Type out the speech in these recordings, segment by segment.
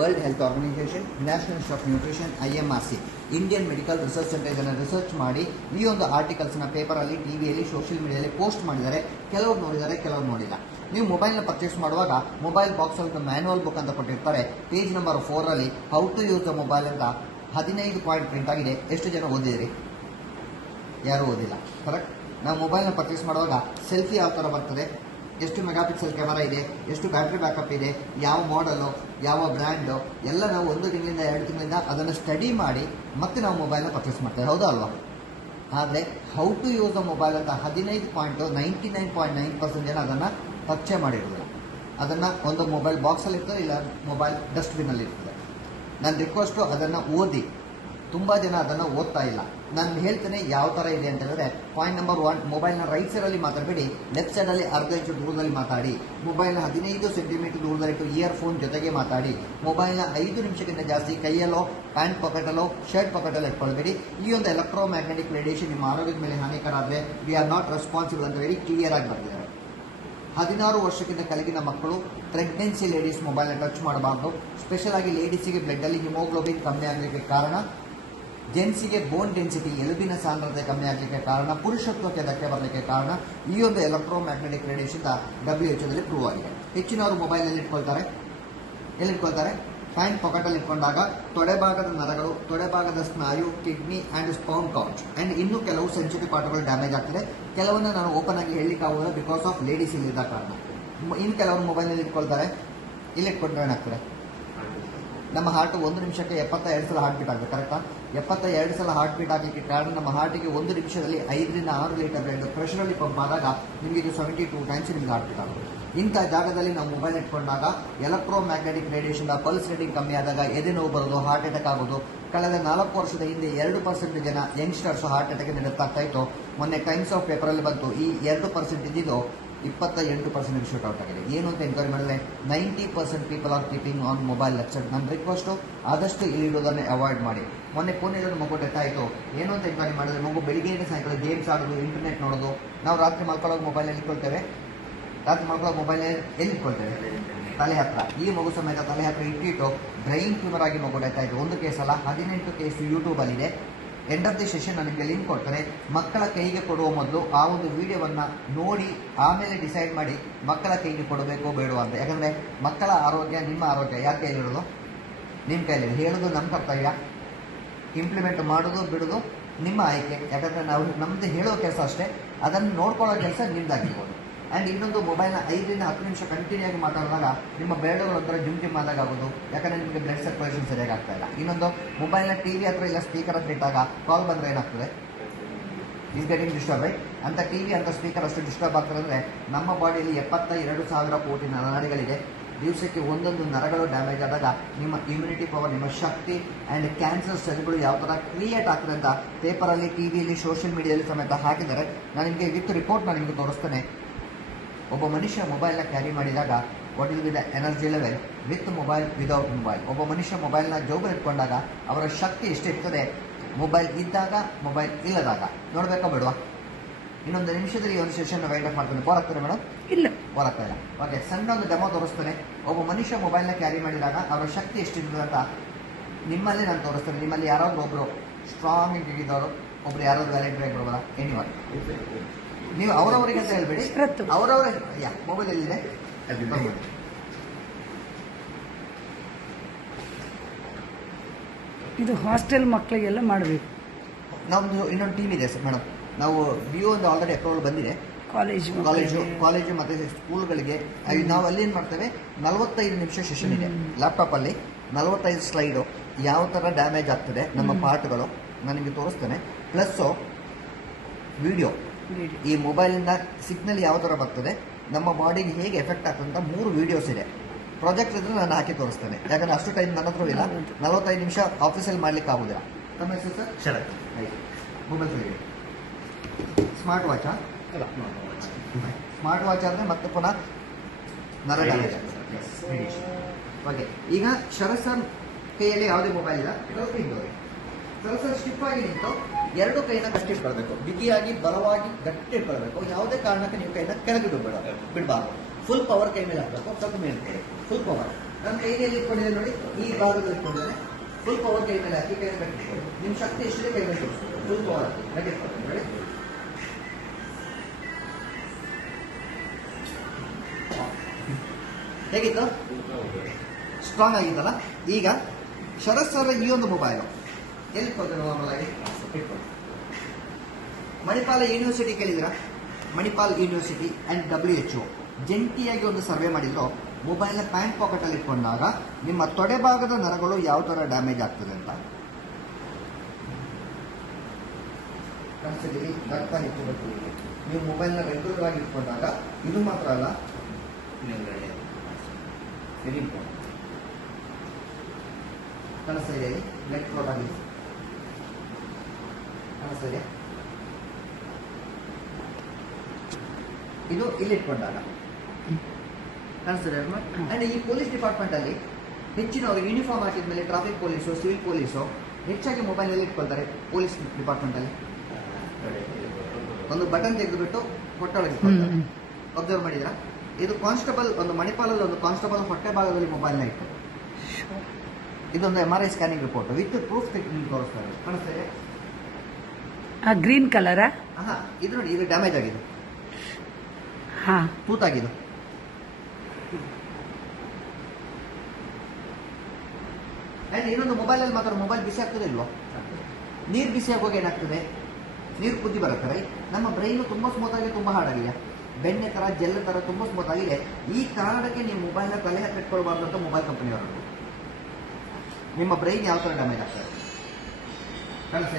World health organisation, national institute of nutrition, IMRC, Indian medical research centre ಇದನ್ನು research ಮಾಡಿ ಈ ಒಂದು ಆರ್ಟಿಕಲ್ಸ್ನ ಪೇಪರಲ್ಲಿ, ಟಿವಿಯಲ್ಲಿ, ಸೋಷಿಯಲ್ ಮೀಡಿಯಾದಲ್ಲಿ ಪೋಸ್ಟ್ ಮಾಡಿದ್ದಾರೆ. ಕೆಲವರು ನೋಡಿದ್ದಾರೆ, ಕೆಲವರು ನೋಡಿಲ್ಲ. ನೀವು ಮೊಬೈಲ್ನ ಪರ್ಚೇಸ್ ಮಾಡುವಾಗ ಮೊಬೈಲ್ ಬಾಕ್ಸಲ್ಲಿ ಒಂದು ಮ್ಯಾನ್ಯುವಲ್ ಬುಕ್ ಅಂತ ಕೊಟ್ಟಿರ್ತಾರೆ. ಪೇಜ್ ನಂಬರ್ 4ರಲ್ಲಿ how to use the mobile ಅಂತ 15 ಪಾಯಿಂಟ್ ಪ್ರಿಂಟ್ ಆಗಿದೆ. ಎಷ್ಟು ಜನ ಓದಿದಿರಿ? ಯಾರೂ ಓದಿಲ್ಲ. ಕರೆಕ್ಟ್. ನಾವು ಮೊಬೈಲ್ನ ಪರ್ಚೇಸ್ ಮಾಡುವಾಗ ಸೆಲ್ಫಿ ಯಾವ ಥರ ಬರ್ತದೆ, ಎಷ್ಟು ಮೆಗಾಪಿಕ್ಸೆಲ್ ಕ್ಯಾಮರಾ ಇದೆ, ಎಷ್ಟು ಬ್ಯಾಟ್ರಿ ಬ್ಯಾಕಪ್ ಇದೆ, ಯಾವ ಮಾಡಲು, ಯಾವ ಬ್ರ್ಯಾಂಡು ಎಲ್ಲ ನಾವು 1 ತಿಂಗಳಿಂದ 2 ತಿಂಗಳಿಂದ ಅದನ್ನು ಸ್ಟಡಿ ಮಾಡಿ ಮತ್ತೆ ನಾವು ಮೊಬೈಲ್ನ ಪರ್ಚೇಸ್ ಮಾಡ್ತೇವೆ. ಹೌದಾ ಅಲ್ವಾ? ಆದರೆ how to use the mobile ಅಂತ 99.9% ಜನ ಅದನ್ನು ಪರಿಚಯ ಮಾಡಿರೋದಿಲ್ಲ. ಅದನ್ನು ಒಂದು ಮೊಬೈಲ್ ಬಾಕ್ಸಲ್ಲಿ ಇರ್ತದೆ, ಇಲ್ಲ ಮೊಬೈಲ್ ಡಸ್ಟ್ಬಿನ್ನಲ್ಲಿ ಇರ್ತದೆ. ನನ್ನ ರಿಕ್ವೆಸ್ಟು ಅದನ್ನು ಓದಿ. ತುಂಬ ಜನ ಅದನ್ನು ಓದ್ತಾ ಇಲ್ಲ. ನಾನು ಹೇಳ್ತೇನೆ ಯಾವ ಥರ ಇದೆ ಅಂತ ಹೇಳಿದ್ರೆ, ಪಾಯಿಂಟ್ ನಂಬರ್ 1, ಮೊಬೈಲ್ನ ರೈಟ್ ಸೈಡಲ್ಲಿ ಮಾತಾಡಬೇಡಿ, ಲೆಫ್ಟ್ ಸೈಡಲ್ಲಿ ಅರ್ಧ ಇಂಚು ದೂರದಲ್ಲಿ ಮಾತಾಡಿ. ಮೊಬೈಲ್ನ 15 ಸೆಂಟಿಮೀಟರ್ ದೂರದಲ್ಲಿಟ್ಟು ಇಯರ್ಫೋನ್ ಜೊತೆಗೆ ಮಾತಾಡಿ. ಮೊಬೈಲ್ನ 5 ನಿಮಿಷಕ್ಕಿಂತ ಜಾಸ್ತಿ ಕೈಯಲ್ಲೋ, ಪ್ಯಾಂಟ್ ಪಾಕೆಟಲ್ಲೋ, ಶರ್ಟ್ ಪಾಕೆಟಲ್ಲೋ ಇಟ್ಕೊಳ್ಬೇಡಿ. ಈ ಒಂದು ಎಲೆಕ್ಟ್ರೋ ಮ್ಯಾಗ್ನೆಟಿಕ್ ರೇಡಿಯೇಷನ್ ನಿಮ್ಮ ಆರೋಗ್ಯದ ಮೇಲೆ ಹಾನಿಕರ ಆದರೆ ವಿ ಆರ್ ನಾಟ್ ರೆಸ್ಪಾನ್ಸಿಬಲ್ ಅಂತ ವೆರಿ ಕ್ಲಿಯರ್ ಆಗಿ ಬರ್ತಿದ್ದಾರೆ. 16 ವರ್ಷಕ್ಕಿಂತ ಕೆಳಗಿನ ಮಕ್ಕಳು, ಪ್ರೆಗ್ನೆನ್ಸಿ ಲೇಡೀಸ್ ಮೊಬೈಲ್ನ ಟಚ್ ಮಾಡಬಾರ್ದು. ಸ್ಪೆಷಲ್ ಆಗಿ ಲೇಡೀಸಿಗೆ ಬ್ಲಡ್ಡಲ್ಲಿ ಹಿಮೋಗ್ಲೋಬಿನ್ ಕಮ್ಮಿ ಆಗಲಿಕ್ಕೆ ಕಾರಣ, ಜೆಂಟ್ಸಿಗೆ ಬೋನ್ ಡೆನ್ಸಿಟಿ ಎಲುಬಿನ ಸಾಂದ್ರತೆ ಕಮ್ಮಿ ಆಗಲಿಕ್ಕೆ ಕಾರಣ, ಪುರುಷತ್ವಕ್ಕೆ ಧಕ್ಕೆ ಬರಲಿಕ್ಕೆ ಕಾರಣ ಈ ಒಂದು electro magnetic radiation WHO prove ಆಗಿದೆ. ಹೆಚ್ಚಿನವರು ಮೊಬೈಲಲ್ಲಿ ಇಟ್ಕೊಳ್ತಾರೆ. ಎಲ್ಲಿಟ್ಕೊಳ್ತಾರೆ? ಪ್ಯಾಂಟ್ ಪಾಕೆಟಲ್ಲಿ ಇಟ್ಕೊಂಡಾಗ ತೊಡೆಭಾಗದ ನರಗಳು, ತೊಡೆಭಾಗದ ಸ್ನಾಯು, kidney and sperm count and ಇನ್ನೂ ಕೆಲವು ಸೆನ್ಸಿಟಿವ್ ಪಾರ್ಟ್ಗಳು ಡ್ಯಾಮೇಜ್ ಆಗ್ತದೆ. ಕೆಲವನ್ನ ನಾನು ಓಪನ್ ಆಗಿ ಹೇಳಲಿಕ್ಕಾಗೋದಿಲ್ಲ ಬಿಕಾಸ್ ಆಫ್ ಲೇಡೀಸ್ ಇಲ್ಲಿದ್ದ ಕಾರಣ. ಇನ್ನು ಕೆಲವರು ಮೊಬೈಲಲ್ಲಿ ಇಟ್ಕೊಳ್ತಾರೆ. ಇಲ್ಲಿ ಇಟ್ಕೊಂಡ್ರೆ ಏನಾಗ್ತದೆ? ನಮ್ಮ ಹಾರ್ಟ್ 1 ನಿಮಿಷಕ್ಕೆ 72 ಸಲ ಹಾರ್ಟ್ ಬೀಟ್ ಆಗಬೇಕು. ಕರೆಕ್ಟಾ? 72 ಸಲ ಹಾರ್ಟ್ ಬೀಟ್ ಆಗಲಿಕ್ಕೆ ಕಾರಣ ನಮ್ಮ ಹಾರ್ಟಿಗೆ 1 ನಿಮಿಷದಲ್ಲಿ 5 ರಿಂದ 6 ಲೀಟರ್ ಬ್ಲಡ್ ಪ್ರೆಷರಲ್ಲಿ ಪಂಪ್ ಆದಾಗ ನಿಮಗೆ ಇದು 72 ಟೈಮ್ಸ್ ನಿಮಗೆ ಹಾರ್ಟ್ ಬೀಟ್ ಆಗುತ್ತೆ. ಇಂಥ ಜಾಗದಲ್ಲಿ ನಾವು ಮೊಬೈಲ್ ಇಟ್ಕೊಂಡಾಗ electromagnetic radiation pulse rating ಕಮ್ಮಿ ಆದಾಗ ಎದೆ ನೋವು ಬರೋದು, ಹಾರ್ಟ್ ಅಟ್ಯಾಕ್ ಆಗೋದು. ಕಳೆದ 4 ವರ್ಷದ ಹಿಂದೆ 2% ಜನ ಯಂಗ್ಸ್ಟರ್ಸ್ ಹಾರ್ಟ್ ಅಟ್ಯಾಕ್ ಡೆತ್ ಆಗ್ತಾ ಇತ್ತು. ಮೊನ್ನೆ ಟೈಮ್ಸ್ ಆಫ್ ಪೇಪರಲ್ಲಿ ಬಂತು, ಈ 2% ಇದ್ದಿದ್ದು 28% ಶೂಟ್ ಔಟ್ ಆಗಿದೆ. ಏನು ಅಂತ ಎನ್ಕ್ವೈರಿ ಮಾಡಿದ್ರೆ 90% people are keeping on mobile lecture. ನನ್ನ ರಿಕ್ವೆಸ್ಟು ಆದಷ್ಟು ಇಲ್ಲಿಡೋದನ್ನೇ ಅವಾಯ್ಡ್ ಮಾಡಿ. ಮೊನ್ನೆ ಪುಣೆಯಲ್ಲಿ ಮಗು ಡೆತ್ ಆಯಿತು. ಏನು ಅಂತ ಎನ್ಕ್ವೈರಿ ಮಾಡಿದ್ರೆ ಮಗು ಬೆಳಿಗ್ಗೆಯಿಂದ ಸಾಯಂಕಾಲ ಗೇಮ್ಸ್ ಆಡೋದು, ಇಂಟರ್ನೆಟ್ ನೋಡೋದು. ನಾವು ರಾತ್ರಿ ಮಲ್ಕೊಳ್ಳೋಕೆ ಮೊಬೈಲಲ್ಲಿ ಇಟ್ಕೊಳ್ತೇವೆ. ರಾತ್ರಿ ಮಲ್ಕೊಳ್ಳೋಕೆ ಮೊಬೈಲ್ ಎಲ್ಲಿ ಇಟ್ಕೊಳ್ತೇವೆ? ತಲೆ ಹತ್ರ. ಈ ಮಗು ಸಮೇತ ತಲೆ ಹತ್ರ ಇಟ್ಟಿಟ್ಟು ಬ್ರೈನ್ ಟ್ಯೂಮರ್ ಆಗಿ ಮಗು ಡೆತ್ ಆಯಿತು. 1 ಕೇಸಲ್ಲ, 18 ಕೇಸು ಯೂಟ್ಯೂಬಲ್ಲಿದೆ. ಎಂಡ್ ಆಫ್ ದಿ ಸೆಷನ್ ನಾನು ನಿಮಗೆ ಲಿಂಕ್ ಕೊಡ್ತೇನೆ. ಮಕ್ಕಳ ಕೈಗೆ ಕೊಡುವ ಮೊದಲು ಆ ಒಂದು ವಿಡಿಯೋವನ್ನು ನೋಡಿ ಆಮೇಲೆ ಡಿಸೈಡ್ ಮಾಡಿ ಮಕ್ಕಳ ಕೈಗೆ ಕೊಡಬೇಕೋ ಬೇಡವಾ ಅಂತ. ಯಾಕಂದರೆ ಮಕ್ಕಳ ಆರೋಗ್ಯ ನಿಮ್ಮ ಆರೋಗ್ಯ ಯಾರ ಕೈಲಿರೋದು? ನಿಮ್ಮ ಕೈಲಿ. ಹೇಳೋದು ನಮ್ಮ ಕರ್ತವ್ಯ, ಇಂಪ್ಲಿಮೆಂಟ್ ಮಾಡೋದು ಬಿಡೋದು ನಿಮ್ಮ ಆಯ್ಕೆ. ಯಾಕಂದರೆ ನಾವು ನಮ್ಮದು ಹೇಳೋ ಕೆಲಸ ಅಷ್ಟೇ, ಅದನ್ನು ನೋಡ್ಕೊಳ್ಳೋ ಕೆಲಸ ನಿಮ್ಮದಾಗಿರ್ಬೋದು. ಆ್ಯಂಡ್ ಇನ್ನೊಂದು, ಮೊಬೈಲ್ನ 5 ರಿಂದ 10 ನಿಮಿಷ ಕಂಟಿನ್ಯೂ ಆಗಿ ಮಾತಾಡಿದಾಗ ನಿಮ್ಮ ಬೆರಳುಗಳು ಒಂಥರ ಜುಮ್ ಆದಾಗ ಆಗೋದು. ಯಾಕಂದರೆ ನಿಮಗೆ ಬ್ಲಡ್ ಸರ್ಕ್ಯುಲೇಷನ್ ಸರಿಯಾಗಿ ಆಗ್ತಾ ಇಲ್ಲ. ಇನ್ನೊಂದು, ಮೊಬೈಲ್ನ TV ಹತ್ರ ಇಲ್ಲ ಸ್ಪೀಕರ್ ಹತ್ರ ಇಟ್ಟಾಗ ಕಾಲ್ ಬಂದರೆ ಏನಾಗ್ತದೆ? Is getting disturb right. ಅಂತ TV ಅಂತ ಸ್ಪೀಕರ್ ಅಷ್ಟು ಡಿಸ್ಟರ್ಬ್ ಆಗ್ತದೆ ಅಂದರೆ ನಮ್ಮ ಬಾಡಿಯಲ್ಲಿ 72,000 ಕೋಟಿ ನರಗಳಿದೆ. ದಿವಸಕ್ಕೆ ಒಂದೊಂದು ನರಗಳು ಡ್ಯಾಮೇಜ್ ಆದಾಗ ನಿಮ್ಮ ಇಮ್ಯುನಿಟಿ ಪವರ್, ನಿಮ್ಮ ಶಕ್ತಿ ಆ್ಯಂಡ್ ಕ್ಯಾನ್ಸರ್ ಸೆಲ್ಗಳು ಯಾವ ಥರ ಕ್ರಿಯೇಟ್ ಆಗ್ತದೆ ಅಂತ ಪೇಪರಲ್ಲಿ, ಟಿವಿಯಲ್ಲಿ, ಸೋಷಿಯಲ್ ಮೀಡಿಯಾದಲ್ಲಿ ಸಮೇತ ಹಾಕಿದ್ದಾರೆ. ನಾನು ನಿಮಗೆ ವಿತ್ ರಿಪೋರ್ಟ್ ನಾನು ನಿಮಗೆ ತೋರಿಸ್ತೇನೆ. ಒಬ್ಬ ಮನುಷ್ಯ ಮೊಬೈಲ್ನ ಕ್ಯಾರಿ ಮಾಡಿದಾಗ what is the energy level with mobile, without mobile. ಒಬ್ಬ ಮನುಷ್ಯ ಮೊಬೈಲ್ನ ಜೋಬಲ್ಲಿ ಇಟ್ಕೊಂಡಾಗ ಅವರ ಶಕ್ತಿ ಎಷ್ಟಿರ್ತದೆ ಮೊಬೈಲ್ ಇದ್ದಾಗ, ಮೊಬೈಲ್ ಇಲ್ಲದಾಗ. ನೋಡಬೇಕಾ ಬೇಡವಾ? ಇನ್ನೊಂದು ನಿಮಿಷದಲ್ಲಿ ಒಂದು ಸೆಷನ್ ವೈಂಡ್ ಅಪ್ ಮಾಡ್ತೇನೆ. ಬೋರ್ ಆಗ್ತದೆ ಮೇಡಮ್? ಇಲ್ಲ, ಬೋರ್ ಆಗ್ತಾ ಇಲ್ಲ. ಓಕೆ, ಸಣ್ಣ ಒಂದು ಡೆಮೋ ತೋರಿಸ್ತೇನೆ. ಒಬ್ಬ ಮನುಷ್ಯ ಮೊಬೈಲ್ನ ಕ್ಯಾರಿ ಮಾಡಿದಾಗ ಅವರ ಶಕ್ತಿ ಎಷ್ಟಿರ್ತದೆ ಅಂತ ನಿಮ್ಮಲ್ಲಿ ನಾನು ತೋರಿಸ್ತೇನೆ. ನಿಮ್ಮಲ್ಲಿ ಯಾರಾದರೂ ಒಬ್ಬರು ಸ್ಟ್ರಾಂಗ್ ಆಗಿದ್ದವರು, ಒಬ್ರು ಯಾರಾದ್ರು ವ್ಯಾಲೆಂಟೈನ್ ಆಗಿರ್ಬೋದಲ್ಲ, ಎನಿವನ್. ನೀವು ಅವರವರಿಗೆ ಅಂತ ಹೇಳ್ಬೇಡಿ, ಅವರವರೇ. ಮೊಬೈಲ್ ಎಲ್ಲಿದೆ? ಇದು ಹಾಸ್ಟೆಲ್ ಮಕ್ಕಳಿಗೆಲ್ಲ ಮಾಡಬೇಕು. ನಮ್ಮದು ಇನ್ನೊಂದು ಟೀಮ್ ಇದೆ ಸರ್ ಮೇಡಮ್. ನಾವು ಒಂದು ಆಲ್ರೆಡಿ ಅಪ್ರೂವಲ್ ಬಂದಿದೆ. ಕಾಲೇಜು ಮತ್ತು ಸ್ಕೂಲ್ಗಳಿಗೆ ನಾವು ಅಲ್ಲಿ ಏನು ಮಾಡ್ತೇವೆ, 45 ನಿಮಿಷ ಸೆಷನ್ ಇದೆ. ಲ್ಯಾಪ್ಟಾಪಲ್ಲಿ 45 ಸ್ಲೈಡು ಯಾವ ಥರ ಡ್ಯಾಮೇಜ್ ಆಗ್ತದೆ ನಮ್ಮ ಪಾರ್ಟ್ಗಳು ನಾನು ನಿಮಗೆ ತೋರಿಸ್ತೇನೆ. ಪ್ಲಸ್ಸು ವಿಡಿಯೋ, ಈ ಮೊಬೈಲಿಂದ ಸಿಗ್ನಲ್ ಯಾವ ಥರ ಬರ್ತದೆ, ನಮ್ಮ ಬಾಡಿಗೆ ಹೇಗೆ ಎಫೆಕ್ಟ್ ಆಗ್ತದೆ ಅಂತ 3 ವೀಡಿಯೋಸ್ ಇದೆ. ಪ್ರಾಜೆಕ್ಟ್ ಇದ್ರೆ ನಾನು ಹಾಕಿ ತೋರಿಸ್ತೇನೆ. ಯಾಕಂದರೆ ಅಷ್ಟು ಟೈಮ್ ನನ್ನ ಹತ್ರ ಇಲ್ಲ. 45 ನಿಮಿಷ ಆಫೀಸಲ್ಲಿ ಮಾಡ್ಲಿಕ್ಕೆ ಆಗೋದಿಲ್ಲ. ನಮ್ಮ ಹೆಸರು ಸರ್? ಶರತ್. ಮೊಬೈಲ್ ಸರಿ. ಸ್ಮಾರ್ಟ್ ವಾಚಾ? ಸ್ಮಾರ್ಟ್ ವಾಚ್ ಆದರೆ ಮತ್ತೆ ಪುನಃ ನರ ಡ್ಯಾಮೇಜ್ ಆಗ್ತದೆ. ಓಕೆ, ಈಗ ಶರತ್ ಸರ್ ಕೈಯಲ್ಲಿ ಯಾವುದೇ ಮೊಬೈಲ್ ಇಲ್ಲ. ಶರತ್ ಸರ್ ಸ್ಟಿಪ್ ಆಗಿ ನಿಂತು 2 ಕೈನ ಗಟ್ಟಿ ಇಟ್ಕೊಳ್ಬೇಕು. ಬಿಗಿಯಾಗಿ, ಬಲವಾಗಿ ಗಟ್ಟಿ ಇಟ್ಕೊಳ್ಬೇಕು. ಯಾವುದೇ ಕಾರಣಕ್ಕೆ ನೀವು ಕೈನ ಕೆಳಗೆ ಬಿಡಬಾರ್ದು. ಫುಲ್ ಪವರ್ ಕೈ ಮೇಲೆ ಹಾಕಬೇಕು. ಸ್ವಲ್ಪ ಮೇಲೆ ಫುಲ್ ಪವರ್. ನನ್ನ ಕೈಯಲ್ಲಿ ಇಟ್ಕೊಂಡಿದೆ ನೋಡಿ, ಈ ಭಾಗದಲ್ಲಿ ಇಟ್ಕೊಂಡಿದೆ. ಫುಲ್ ಪವರ್ ಕೈ ಮೇಲೆ ಹಾಕಿ ಕೈ ಕಟ್ಟಿಕೊಳ್ಳಿ. ನಿಮ್ಮ ಶಕ್ತಿ ಎಷ್ಟಿದೆ ಕೈ ಮೇಲೆ ಫುಲ್ ಪವರ್ ಹಾಕಿ ಕಟ್ಟಿಕೊಳ್ಳಿ ನೋಡಿ. ಹೇಗಿತ್ತು? ಸ್ಟ್ರಾಂಗ್ ಆಗಿತ್ತಲ್ಲ. ಈಗ ಶರತ್ ಸರ್ ಈ ಒಂದು ಮೊಬೈಲು ಎಲ್ಲಿ ಇಟ್ಕೊಳ್ತಾರೆ ನಾರ್ಮಲ್ ಆಗಿ ಇಟ್ಕೊಳ್ಳಿ. ಮಣಿಪಾಲ ಯೂನಿವರ್ಸಿಟಿ ಕೇಳಿದಿರಾ? ಮಣಿಪಾಲ್ ಯೂನಿವರ್ಸಿಟಿ ಅಂಡ್ WHO ಜಂಟಿಯಾಗಿ ಒಂದು ಸರ್ವೆ ಮಾಡಿದ್ರು. ಮೊಬೈಲ್ನ ಪ್ಯಾಂಟ್ ಪಾಕೆಟಲ್ಲಿ ಇಟ್ಕೊಂಡಾಗ ನಿಮ್ಮ ತೊಡೆ ಭಾಗದ ನರಗಳು ಯಾವ ಥರ ಡ್ಯಾಮೇಜ್ ಆಗ್ತದೆ ಅಂತ. ಕನಸಲ್ಲಿ ರಕ್ತ ಹೆಚ್ಚು ನೀವು ಮೊಬೈಲ್ನ ರೆಗ್ಯುಲರ್ ಆಗಿ ಇಟ್ಕೊಂಡಾಗ ಇದು ಮಾತ್ರ ಅಲ್ಲ, ವೆರಿ ಇಂಪಾರ್ಟೆಂಟ್. ಕಾಣಿಸ್ತಾ ಇದೆ ಬ್ಲಡ್ ಕ್ಲಾಟ್ ಆಗಿದೆ. ಕಾಣಿಸ್ತಾ ಇದೆ. ಇದು ಇಲ್ಲಿ ಇಟ್ಕೊಂಡಾಗ ಕಾಣಿಸ್ತದೆ. ಅಂಡ್ ಈ ಪೊಲೀಸ್ ಡಿಪಾರ್ಟ್ಮೆಂಟ್ ಅಲ್ಲಿ ಹೆಚ್ಚಿನವರು ಯೂನಿಫಾರ್ಮ್ ಹಾಕಿದ ಮೇಲೆ ಟ್ರಾಫಿಕ್ ಪೊಲೀಸು, ಸಿವಿಲ್ ಪೊಲೀಸು ಹೆಚ್ಚಾಗಿ ಮೊಬೈಲ್ ಅಲ್ಲಿ ಇಟ್ಕೊಳ್ತಾರೆ. ಪೊಲೀಸ್ ಡಿಪಾರ್ಟ್ಮೆಂಟ್ ಅಲ್ಲಿ ಒಂದು ಬಟನ್ ತೆಗೆದುಬಿಟ್ಟು ಹೊಟ್ಟೊಳಗೆ ಅಬ್ಸರ್ವ್ ಮಾಡಿದ್ರಾ? ಇದು ಕಾನ್ಸ್ಟೇಬಲ್, ಒಂದು ಮಣಿಪಾಲಲ್ಲಿ ಒಂದು ಕಾನ್ಸ್ಟೇಬಲ್ ಹೊಟ್ಟೆ ಭಾಗದಲ್ಲಿ ಮೊಬೈಲ್ನ ಇಟ್ಟು, ಇದೊಂದು MRI scanning report with proof ತೆಗೆದು ತೋರಿಸ್ತಾರೆ. ಕಾಣಿಸ್ತಾ ಇದೆ? ಗ್ರೀನ್ ಕಲರಾ? ಹಾ, ಇದು ನೋಡಿ, ಇದು ಡ್ಯಾಮೇಜ್ ಆಗಿದೆ, ಹಾ, ತೂತಾಗಿದೆ. ಅಂಡ್ ಇನ್ನೊಂದು ಮೊಬೈಲಲ್ಲಿ ಮಾತ್ರ ಮೊಬೈಲ್ ಬಿಸಿ ಆಗ್ತದೆ ಇಲ್ವಾ? ನೀರು ಬಿಸಿ ಆಗುವಾಗ ಏನಾಗ್ತದೆ? ನೀರು ಕುದ್ದಿ ಬರುತ್ತೆ ರೈಟ್. ನಮ್ಮ ಬ್ರೈನು ತುಂಬ ಸ್ಮೂತ್ ಆಗಿ ತುಂಬ ಹಾರ್ಡಾಗಿದೆ, ಬೆಣ್ಣೆ ಥರ ಜೆಲ್ ಥರ ತುಂಬ ಸ್ಮೂತ್ ಆಗಿದೆ. ಈ ಕಾರಣಕ್ಕೆ ನೀವು ಮೊಬೈಲ್ನ ತಲೆ ಹತ್ತಿರ ಇಟ್ಕೊಳ್ಬಾರ್ದು ಅಂತ ಮೊಬೈಲ್ ಕಂಪನಿಯವರು. ನಿಮ್ಮ ಬ್ರೈನ್ ಯಾವ ಥರ ಡ್ಯಾಮೇಜ್ ಆಗ್ತದೆ ಕಾಣಿಸ್ತಾ?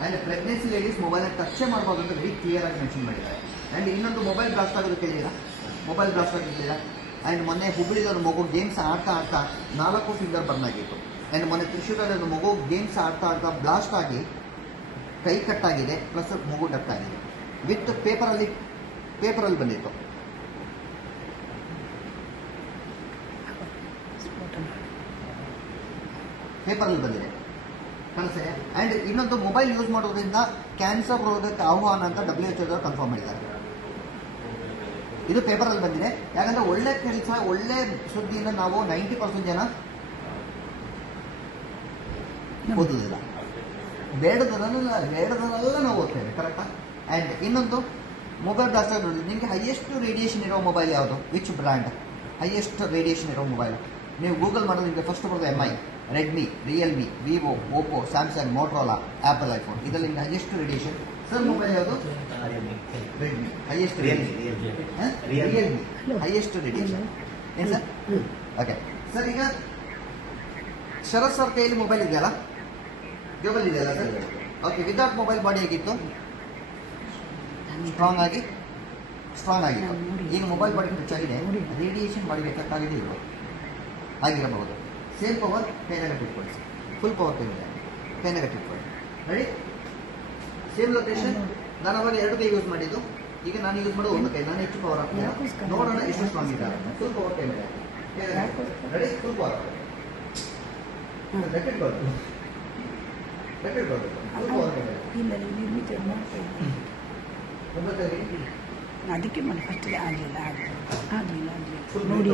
ಆ್ಯಂಡ್ ಪ್ರೆಗ್ನೆನ್ಸಿ ಲೇಡೀಸ್ ಮೊಬೈಲ್ನ ಟಚ್ಚೇ ಮಾಡ್ಬೋದು ಅಂತ ವೆರಿ ಕ್ಲಿಯರ್ ಆಗಿ ಮೆನ್ಷನ್ ಮಾಡಿದ್ದಾರೆ. ಆ್ಯಂಡ್ ಇನ್ನೊಂದು ಮೊಬೈಲ್ ಬ್ಲಾಸ್ಟ್ ಆಗೋದು ಕೇಳಿಲ್ಲ, ಮೊಬೈಲ್ ಬ್ಲಾಸ್ಟ್ ಆಗಿದ್ದಿಲ್ಲ. ಆ್ಯಂಡ್ ಮೊನ್ನೆ ಹುಬ್ಬಳ್ಳಿಯಲ್ಲಿ ಒಂದು ಮಗು ಗೇಮ್ಸ್ ಆಡ್ತಾ 4 ಫಿಂಗರ್ ಬರ್ನ್ ಆಗಿತ್ತು. ಆ್ಯಂಡ್ ಮೊನ್ನೆ ತ್ರಿಶೂರಲ್ಲಿ ಒಂದು ಮಗು ಗೇಮ್ಸ್ ಆಡ್ತಾ ಬ್ಲಾಸ್ಟ್ ಆಗಿ ಕೈ ಕಟ್ಟಾಗಿದೆ, ಪ್ಲಸ್ ಮಗು ಡೆತ್ ಆಗಿದೆ. ವಿತ್ ಪೇಪರಲ್ಲಿ ಬಂದಿತ್ತು. ಪೇಪರಲ್ಲಿ ಬಂದಿದೆ ಕಾಣಿಸ್ತದೆ. ಆ್ಯಂಡ್ ಇನ್ನೊಂದು ಮೊಬೈಲ್ ಯೂಸ್ ಮಾಡೋದ್ರಿಂದ ಕ್ಯಾನ್ಸರ್ ರೋಗಕ್ಕೆ ಆಹ್ವಾನ ಅಂತ WHO ಕನ್ಫರ್ಮ್ ಮಾಡಿದ್ದಾರೆ. ಇದು ಪೇಪರಲ್ಲಿ ಬಂದಿದೆ. ಯಾಕಂದ್ರೆ ಒಳ್ಳೆ ಕೆಲಸ, ಒಳ್ಳೆ ಸುದ್ದಿಯಿಂದ ನಾವು 90% ಜನ ಓದುವುದಿಲ್ಲ, ಬೇಡದನ್ನೆಲ್ಲ ನಾವು ಓದ್ತೇವೆ, ಕರೆಕ್ಟಾ? ಆ್ಯಂಡ್ ಇನ್ನೊಂದು ಮೊಬೈಲ್ ಬ್ಲಾಸ್ಟ್ ಆಗಿ ನೋಡಿ, ನಿಮಗೆ ಹೈಯೆಸ್ಟ್ ರೇಡಿಯೇಷನ್ ಇರೋ ಮೊಬೈಲ್ ಯಾವುದು? ವಿಚ್ ಬ್ರ್ಯಾಂಡ್ ಹೈಯೆಸ್ಟ್ ರೇಡಿಯೇಷನ್ ಇರೋ ಮೊಬೈಲ್? ನೀವು ಗೂಗಲ್ ಮಾಡೋದು ನಿಮಗೆ ಫಸ್ಟ್ ಬರೋದು MI, Redmi, Realme, Vivo, Oppo, Samsung, Motorola, apple, iPhone. ಇದರಲ್ಲಿ ನಿಮಗೆ ಹೈಯೆಸ್ಟ್ ರೇಡಿಯೇಷನ್ ಸರ್ ಮೊಬೈಲ್ ಯಾವುದು? Redmi highest Realme highest radiation. ಏನು ಸರ್? ಓಕೆ ಸರ್, ಈಗ ಶರತ್ ಸರ್ ಕೈಯಲ್ಲಿ ಮೊಬೈಲ್ ಇದೆಯಲ್ಲ, ಕೇಬಲ್ ಇದೆಯಲ್ಲ sir? Okay, without mobile body ಹೇಗಿತ್ತು? ಸ್ಟ್ರಾಂಗ್ ಆಗಿತ್ತು. ಈಗ ಮೊಬೈಲ್ ಬಾಡಿ ಟಚ್ ಆಗಿದೆ, ರೇಡಿಯೇಷನ್ ಬಾಡಿಗೆ ಎಫೆಕ್ಟ್ ಆಗಿದೆ ಇಲ್ವ? ಆಗಿರಬಹುದು. ಸೇಮ್ ಪವರ್ ಕೈನಾಗ ಇಟ್ಕೊಳ್ಳಿ, ಫುಲ್ ಪವರ್ ಕೈನಾಗ ಇಟ್ಕೊಳ್ಳಿ. ರೆಡಿ? Same location. ನಾನು ಅವಾಗ 2 ಕೈ ಯೂಸ್ ಮಾಡಿದ್ದು, ಈಗ ನಾನು ಯೂಸ್ ಮಾಡೋದು 1 ಕೈ. ನಾನು ಹೆಚ್ಚು ಪವರ್ ಹಾಕ್ತೀನಿ, ನೋಡೋಣ ಎಷ್ಟು ಸ್ಟ್ರಾಂಗ್ ಇದೆ. ಫುಲ್ ಪವರ್ ಕೈ ಮೇಲೆ. ರೆಡಿ? Full power. ಗಟ್ಟಿಟ್ಕೊಳ್ತು, ಫುಲ್ ಪವರ್ ಕೈ ಮೇಲೆ. ಅದಕ್ಕೆ ಮಾಡಿ ಫಸ್ಟ್ ಆಗಲಿಲ್ಲ ನೋಡಿ.